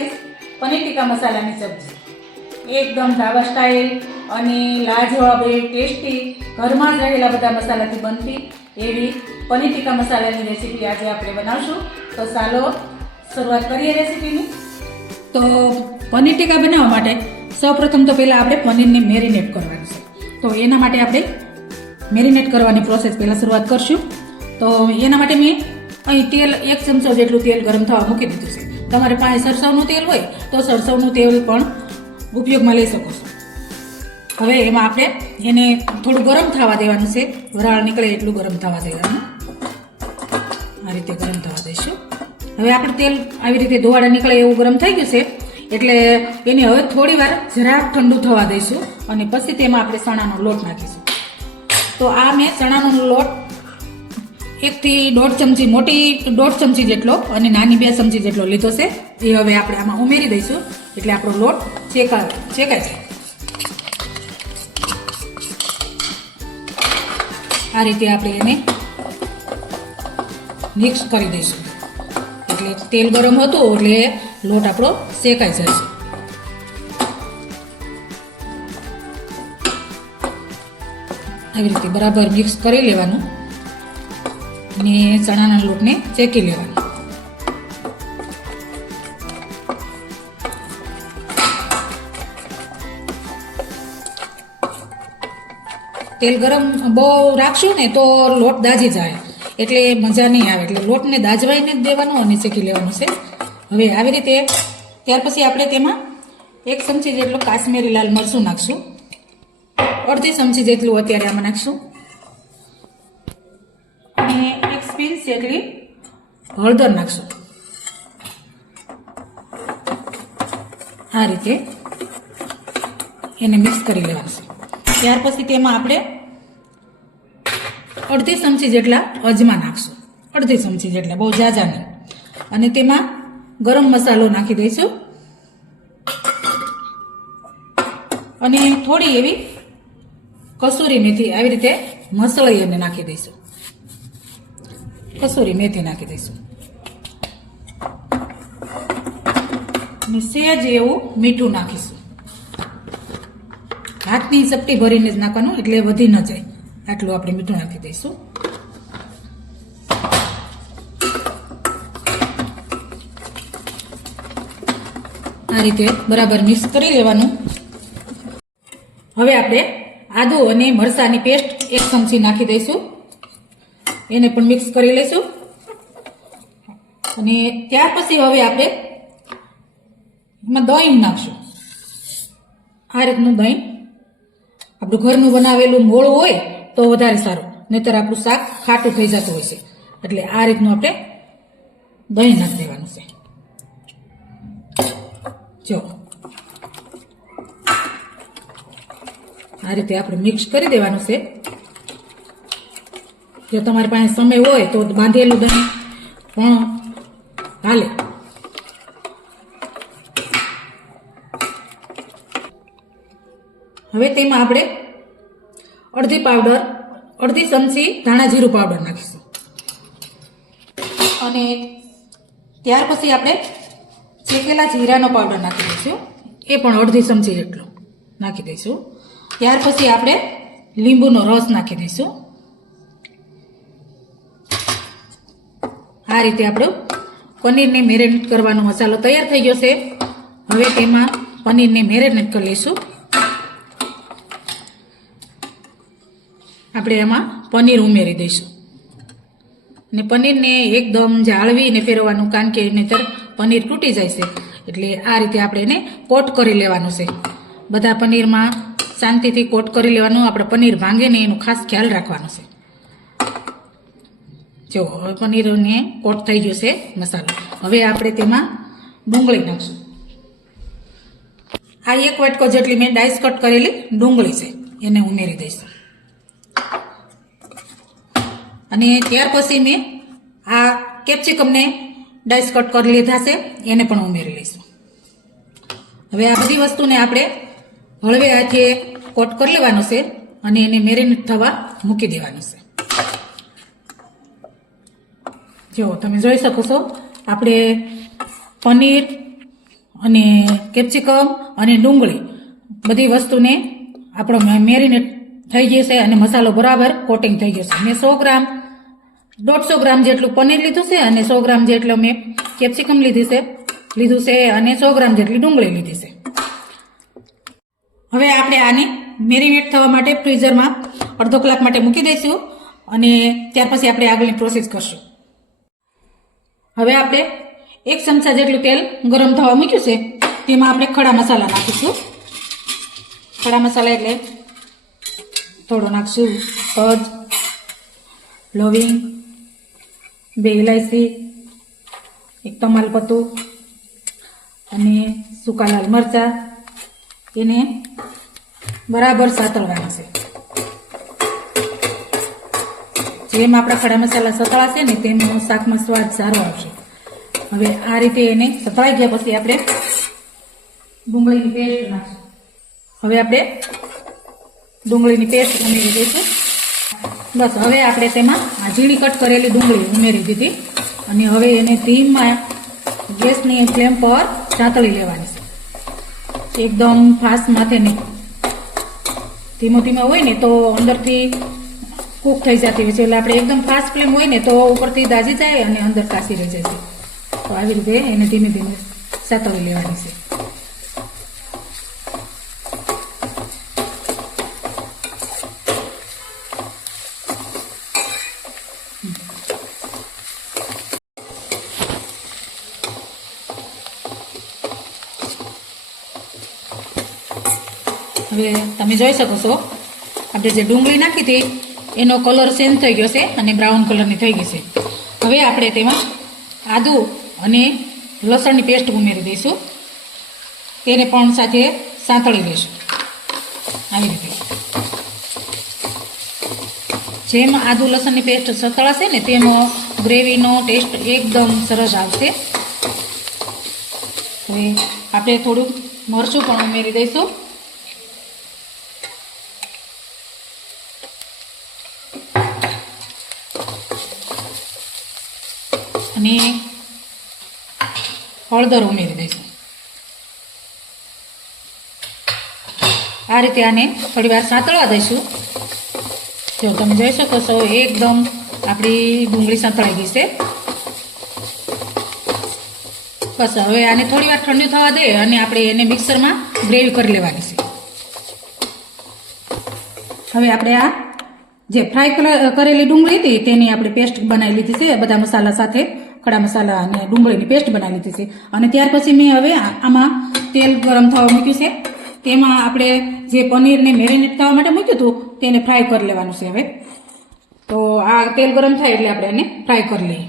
કરીશ. પનીર ટીકા મસાલાની સબ્જી. એકદમ ધાબા સ્ટાઇલ અને લાજવાબ એ ટેસ્ટી ઘરમાં જ રહેલા બધા મસાલાથી બનતી એવી પનીર ટીકા મસાલાની રેસીપી આજે આપણે બનાવશું. તો ચાલો શરૂઆત કરીએ રેસીપીની તો પનીર ટીકા બનાવવા માટે સૌપ્રથમ તો પહેલાં આપણે પનીરને મેરિનેટ કરવાનું છે. તો એના માટે આપણે મેરિનેટ કરવાની પ્રોસેસ પહેલાં શરૂઆત કરશું. તો એના માટે મેં અહીં તેલ એક ચમચો જેટલું તેલ ગરમ થવા મૂકી દીધું છે. તમારે પાસે સરસવનું તેલ હોય તો સરસવનું તેલ પણ ઉપયોગમાં લઈ શકો છો. હવે એમાં આપણે એને થોડું ગરમ થવા દેવાનું છે. વરાળ નીકળે એટલું ગરમ થવા દેવાનું. આ રીતે ગરમ થવા દઈશું. હવે આપણે તેલ આવી રીતે ધોવાડા નીકળે એવું ગરમ થઈ ગયું છે. એટલે એને હવે થોડી વાર જરાક ઠંડુ થવા દઈશું અને પછી તેમાં આપણે ચણાનો લોટ નાખીશું. તો આ મેં ચણાનો લોટ એકથી દોઢ ચમચી મોટી, દોઢ ચમચી જેટલો અને નાની બે ચમચી જેટલો લીધો છે. એ હવે આપણે આમાં ઉમેરી દઈશું. એટલે આપણો લોટ ચેકા ચેકાય છે. આ રીતે આપણે એને મિક્સ કરી દઈશું. એટલે તેલ ગરમ હતું, એટલે લોટ આપણો શેકાઈ જશે. આવી રીતે બરાબર મિક્સ કરી લેવાનું. અને ચણાના લોટને ચેકી લેવાનો. તેલ ગરમ બહુ રાખશું ને તો લોટ દાજી જાય. એટલે મજા નહીં આવે. એટલે લોટને દાજવાઈને જ દેવાનો અને શેકી લેવાનું છે. હવે આવી રીતે ત્યાર પછી આપણે તેમાં એક ચમચી જેટલું કાશ્મીરી લાલ મરચું નાખશું. અડધી ચમચી જેટલું અત્યારે આમાં નાખશું. એક હળદર નાખશું. આ રીતે એને મિક્સ કરી લેવાનું ત્યાર પછી તેમાં આપણે અડધી ચમચી જેટલા અજમા નાખશું. અડધી ચમચી જેટલા, બહુ જાજા નહીં. અને તેમાં ગરમ મસાલો નાખી દઈશું. અને થોડી એવી કસૂરી મેથી આવી રીતે મસળી અને નાખી દઈશું. કસૂરી મેથી નાખી દઈશું અને સેજ એવું મીઠું નાખીશું હાથની ચપટી ભરીને જ નાખવાનું એટલે વધી ન જાય આટલું આપણે મીઠું નાખી દઈશું આ રીતે બરાબર મિક્સ કરી લેવાનું હવે આપણે આદુ અને મરસાની પેસ્ટ એક ચમચી નાખી દઈશું એને પણ મિક્સ કરી લઈશું. અને ત્યાર પછી હવે આપણે એમાં દહીં નાખશું. આ રીતનું દહીં. આપણું ઘરનું બનાવેલું મોળું હોય તો વધારે સારું, નહીતર આપણું શાક ખાટું થઈ જતું હોય છે. એટલે આ રીતનું આપણે દહીં નાખી દેવાનું છે. જો. આ રીતે આપણે મિક્સ કરી દેવાનું છે. જો તમારી પાસે સમય હોય તો બાંધેલું દહીં. પણ હાલે. હવે તેમાં આપણે અડધી પાવડર, અડધી ચમચી ધાણા જીરું પાવડર નાખીશું. અને ત્યાર પછી આપણે શેકેલા જીરાનો પાવડર નાખી દઈશું. એ પણ અડધી ચમચી જેટલો નાખી દઈશું. ત્યાર પછી આપણે લીંબુનો રસ નાખી દઈશું. આ રીતે આપણો પનીરને મેરિનેટ કરવાનો મસાલો તૈયાર થઈ ગયો છે. હવે તેમાં પનીરને મેરિનેટ કરી લઈશું. આપણે એમાં પનીર ઉમેરી દઈશું. ને પનીરને એકદમ જાળવીને ફેરવવાનું, કારણ કે નહીતર પનીર તૂટી જાય છે. એટલે આ રીતે આપણે એને કોટ કરી લેવાનું છે. બધા પનીરમાં શાંતિથી કોટ કરી લેવાનું, આપણે પનીર ભાંગે ને એનું ખાસ ખ્યાલ રાખવાનો છે. જો હવે પનીરને કોટ થઈ છે મસાલો. હવે આપણે તેમાં ડુંગળી નાખશું. આ એક વાટકો જેટલી મેં ડાઈસ કટ કરેલી ડુંગળી છે, એને ઉમેરી દઈશું. અને ત્યાર પછી મેં આ કેપ્સિકમને ડાઈસ કટ કરી લીધા છે, એને પણ ઉમેરી લઈશું. હવે આ બધી વસ્તુને આપણે હળવે હાથે કોટ કરી લેવાનું છે અને એને મેરિનેટ થવા મૂકી દેવાનું છે. જો, તમે જોઈ શકો છો, આપણે પનીર અને કેપ્સિકમ અને ડુંગળી બધી વસ્તુને આપણો મેરિનેટ થઈ જશે અને મસાલો બરાબર કોટિંગ થઈ જશે. મેં સો ગ્રામ, દોઢસો ગ્રામ જેટલું પનીર લીધું છે અને સો ગ્રામ જેટલો મેં કેપ્સિકમ લીધી છે, લીધું છે અને સો ગ્રામ જેટલી ડુંગળી લીધી છે. હવે આપણે આને મેરિનેટ થવા માટે ફ્રીઝરમાં અડધો કલાક માટે મૂકી દઈશું અને ત્યાર પછી આપણે આગળની પ્રોસેસ કરશું. હવે આપણે એક ચમચા જેટલું તેલ ગરમ થવા મૂક્યું છે. તેમાં આપણે ખડા મસાલા નાખીશું. ખડા મસાલા એટલે થોડો નાખશું. તજ, લવિંગ, બે ઇલાયચી એક તમાલપત્તું અને સૂકા લાલ મરચાં. એને બરાબર સાતળવાના છે. જેમ આપણા ખડા મસાલા સતળાશે ને તેમ શાકમાં સ્વાદ સારો આવશે. હવે આ રીતે એને સતળાઈ ગયા પછી આપણે ડુંગળીની પેસ્ટ નાખશું. હવે આપણે ડુંગળીની પેસ્ટ ઉમેરી દઈશું. બસ, હવે આપણે તેમાં આ ઝીણી કટ કરેલી ડુંગળી ઉમેરી દીધી. અને હવે એને ધીમમાં ગેસની ફ્લેમ પર ચાતળી લેવાની છે. એકદમ ફાસ્ટ માથે નહીં ધીમો ધીમો હોય ને તો અંદરથી કૂક થઈ જતી હોય છે. એટલે આપણે એકદમ ફાસ્ટ ફ્લેમ હોય ને તો ઉપરથી દાજી જાય અને અંદર કાશી રહી જાય તો આવી રીતે એને ધીમે ધીમે સાતવી લેવાની છે. હવે તમે જોઈ શકો છો. આપણે જે ડુંગળી નાખી હતી એનો કલર ચેન્જ થઈ ગયો છે અને બ્રાઉન કલરની થઈ ગઈ છે. હવે આપણે તેમાં આદુ અને લસણની પેસ્ટ ઉમેરી દઈશું. તેને પણ સાથે સાંતળી દઈશું. આવી રીતે. જેમ આદુ લસણની પેસ્ટ સતળાશે ને તેનો ગ્રેવીનો ટેસ્ટ એકદમ સરસ આવશે. હવે આપણે થોડુંક મરચું પણ ઉમેરી દઈશું. અને હળદર ઉમેરી દઈશું. આ રીતે આને થોડી વાર સાંતળવા દઈશું. જો તમે જોઈ શકો છો, એકદમ આપણી ડુંગળી સાંતળાઈ ગઈ છે. બસ હવે આને થોડી વાર ઠંડુ થવા દે અને આપણે એને મિક્સરમાં ગ્રેવી કરી લેવાની છે. હવે આપણે આ જે ફ્રાય કરેલી ડુંગળી હતી તેની આપણે પેસ્ટ બનાવી લીધી છે, બધા મસાલા સાથે. ખડા મસાલા અને ડુંગળીની પેસ્ટ બનાવી લીધી છે. અને ત્યાર પછી મેં હવે આમાં તેલ ગરમ થવા મૂક્યું છે. તેમાં આપણે જે પનીરને મેરિનેટ થવા માટે મૂક્યું હતું, તેને ફ્રાય કરી લેવાનું છે હવે. તો આ તેલ ગરમ થાય એટલે આપણે એને ફ્રાય કરી લઈએ.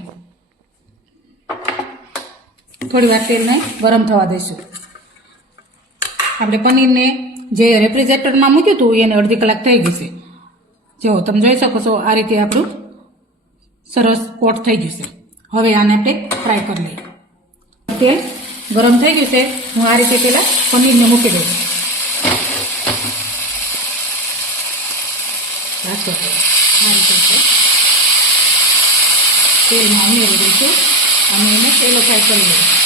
થોડી વાર તેલને ગરમ થવા દઈશું. આપણે પનીરને જે રેફ્રિજરેટરમાં મૂક્યું હતું, એને અડધી કલાક થઈ ગઈ છે. જો, તમે જોઈ શકો છો, આ રીતે આપણું સરસ કોટ થઈ ગયું છે. હવે આને આપણે ફ્રાય કરી લઈએ. તેલ ગરમ થઈ ગયું છે. હું આ રીતે પહેલાં પનીરને મૂકી દઉં. રાખો આ રીતે તેલમાં ઉમેરી દઈશું અને એને તેલો ફ્રાય કરી લઈશું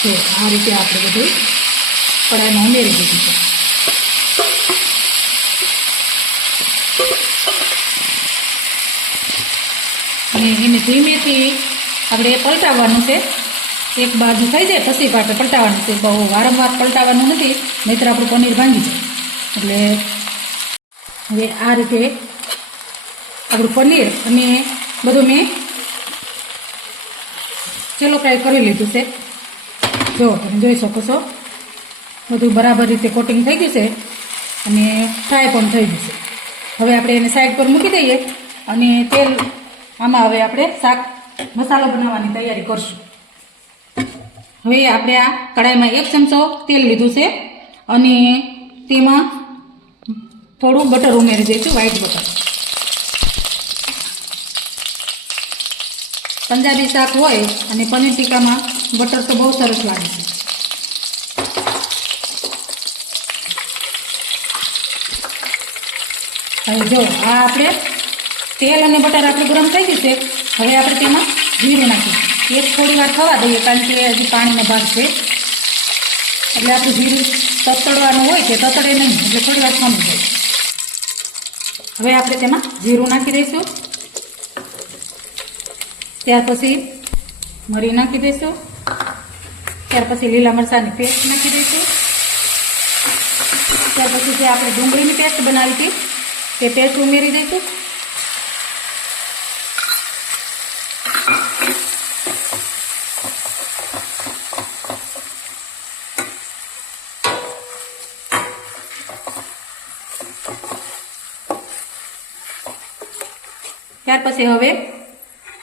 તો આ રીતે આપણે બધું કડાઈમાં ઉમેરી દીધું છે. અને એને ધીમેથી આપણે પલટાવવાનું છે. એક બાજુ થઈ જાય, પછી પાટે પલટાવવાનું છે. બહુ વારંવાર પલટાવવાનું નથી, નહીતર આપણું પનીર ભાંગી જાય. એટલે હવે આ રીતે આપણું પનીર અને બધું મેં ચેલો ફ્રાય કરી લીધું છે. જો, તમે જોઈ શકો છો. બધું બરાબર રીતે કોટિંગ થઈ ગયું છે અને ફ્રાય પણ થઈ ગયું છે. હવે આપણે એને સાઈડ પર મૂકી દઈએ અને તેલ આમાં હવે આપણે શાક મસાલો બનાવવાની તૈયારી કરશું. હવે આપણે આ કડાઈમાં એક ચમચો તેલ લીધું છે અને તેમાં થોડું બટર ઉમેરી દઈશું વ્હાઈટ બટર પંજાબી શાક હોય અને પનીર ટીકામાં બટર તો બહુ સરસ લાગે છે. જો, આ આપણે તેલ અને બટર આપણું ગરમ થઈ ગયું છે. હવે આપણે તેમાં જીરું નાખીએ એક થોડી વાર થવા દઈએ, કારણ કે હજી પાણીનો ભાગ છે. એટલે આપણું જીરું તતડવાનું હોય છે, તતડે નહીં, એટલે થોડી વાર ખમી જાય હવે આપણે તેમાં જીરું નાખી દઈશું. ત્યાર પછી મરી નાખી દઈશું. ત્યાર પછી લીલા મરચાંની પેસ્ટ નાખી દઈશું. ત્યાર પછી જે આપણે ડુંગળીની પેસ્ટ બનાવી હતી તે પેસ્ટ ઉમેરી દઈશું. ત્યાર પછી હવે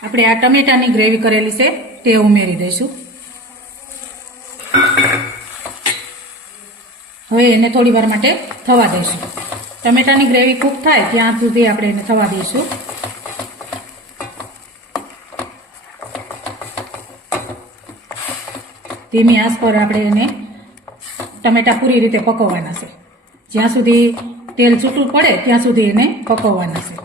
આપણે આ ટમેટાની ગ્રેવી કરેલી છે તે ઉમેરી દઈશું. હવે એને થોડી વાર માટે થવા દઈશું. ટમેટાની ગ્રેવી કૂક થાય ત્યાં સુધી આપણે એને થવા દઈશું. ધીમી આંચ પર આપણે એને ટમેટા પૂરી રીતે પકવવાના છે. જ્યાં સુધી તેલ છૂટું પડે ત્યાં સુધી એને પકવવાના છે.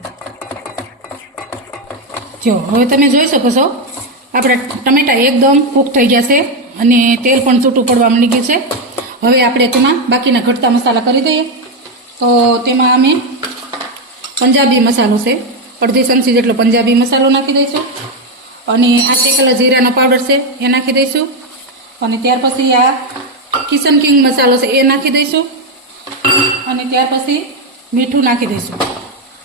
જો, હવે તમે જોઈ શકો છો, આપણા ટમેટા એકદમ કૂક થઈ ગયા છે અને તેલ પણ છૂટું પડવા માંડી ગયું છે. હવે આપણે તેમાં બાકીના ઘટતા મસાલા કરી દઈએ. તો તેમાં અમે પંજાબી મસાલો છે. અડધી ચમચી જેટલો પંજાબી મસાલો નાખી દઈશું. અને આ શેકેલા જીરાનો પાવડર છે, એ નાખી દઈશું. અને ત્યાર પછી આ કિચન કિંગ મસાલો છે, એ નાખી દઈશું. અને ત્યાર પછી મીઠું નાખી દઈશું.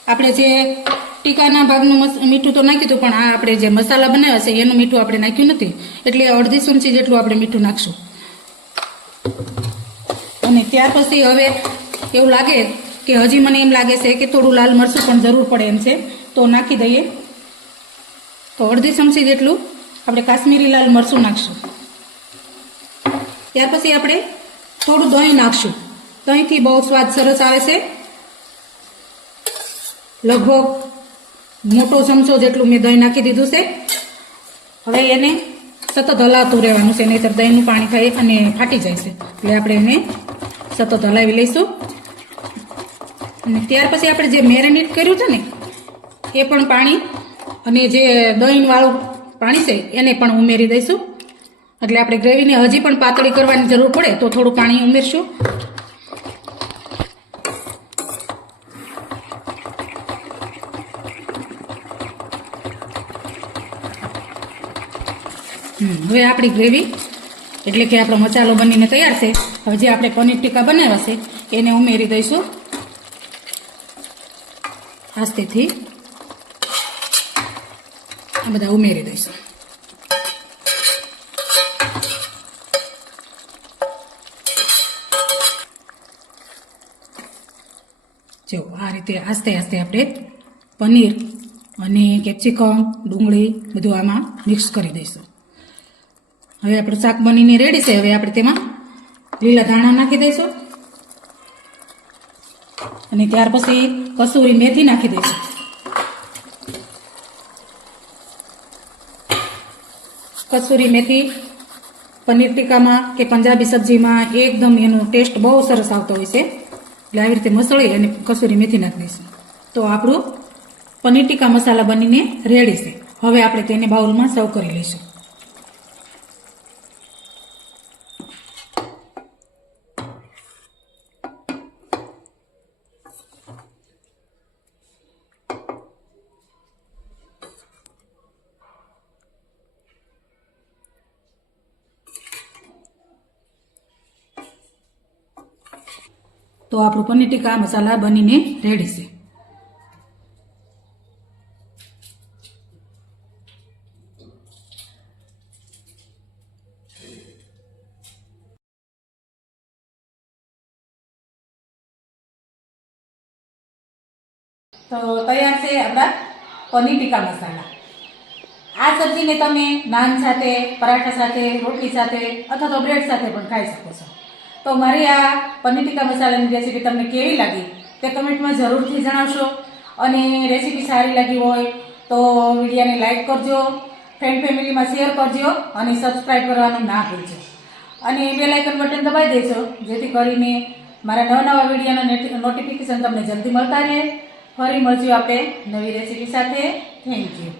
આપણે જે ટીકાના ભાગનું મીઠું તો નાખ્યું હતું, પણ આ આપણે જે મસાલા બનાવ્યા છે, એનું મીઠું આપણે નાખ્યું નથી. એટલે અડધી ચમચી જેટલું આપણે મીઠું નાખશું. અને ત્યાર પછી હવે એવું લાગે કે હજી મને એમ લાગે છે કે થોડું લાલ મરચું પણ જરૂર પડે એમ છે. તો નાખી દઈએ. તો અડધી ચમચી જેટલું આપણે કાશ્મીરી લાલ મરચું નાખશું. ત્યાર પછી આપણે થોડું દહીં નાખશું. દહીંથી બહુ સ્વાદ સરસ આવે છે. લગભગ મોટો ચમચો જેટલું મેં દહીં નાખી દીધું છે. હવે એને સતત હલાવતું રહેવાનું છે, નહીતર દહીંનું પાણી થાય અને ફાટી જાય છે. એટલે આપણે એને સતત હલાવી લઈશું. અને ત્યાર પછી આપણે જે મેરિનેટ કર્યું છે ને, એ પણ પાણી અને જે દહીંવાળું પાણી છે, એને પણ ઉમેરી દઈશું. એટલે આપણે ગ્રેવીને હજી પણ પાતળી કરવાની જરૂર પડે તો થોડું પાણી ઉમેરશું. હવે આપણી ગ્રેવી, એટલે કે આપણો મસાલો બનીને તૈયાર છે. હવે જે આપણે પનીર ટીકા બનાવ્યા છે, એને ઉમેરી દઈશું. આસ્તેથી આ બધા ઉમેરી દઈશું. જો, આ રીતે આસ્તે આસ્તે આપણે પનીર અને કેપ્સિકમ ડુંગળી બધું આમાં મિક્સ કરી દઈશું. હવે આપણું શાક બનીને રેડી છે. હવે આપણે તેમાં લીલા ધાણા નાખી દઈશું. અને ત્યાર પછી કસૂરી મેથી નાખી દઈશું. કસૂરી મેથી પનીર ટીકામાં કે પંજાબી સબ્જીમાં એકદમ એનો ટેસ્ટ બહુ સરસ આવતો હોય છે. એટલે આવી રીતે મસળી અને કસૂરી મેથી નાખી દઈશું. તો આપણું પનીર ટીકા મસાલા બનીને રેડી છે. હવે આપણે તેને બાઉલમાં સર્વ કરી લઈશું. તો આપણું પનીર ટીકા મસાલા બનીને રેડી છે તો તૈયાર છે આપણા પનીર ટીકા મસાલા. આ સબ્જીને તમે નાન સાથે, પરાઠા સાથે, રોટલી સાથે અથવા તો બ્રેડ સાથે પણ ખાઈ શકો છો. તો મારી આ પનીર ટીકા મસાલાની રેસીપી તમને કેવી લાગી? તે કમેન્ટમાં જરૂરથી જણાવશો. અને રેસીપી સારી લાગી હોય તો વિડીયાને લાઇક કરજો ફ્રેન્ડ ફેમિલીમાં શેર કરજો અને સબસ્ક્રાઈબ કરવાનું ના ભૂલજો. અને બેલ આઇકન બટન દબાવી દેજો, જેથી કરીને મારા નવા નવા વિડીયોના નોટિફિકેશન તમને જલ્દી મળતા રહે. ફરી મળજો આપણે નવી રેસીપી સાથે. Thank you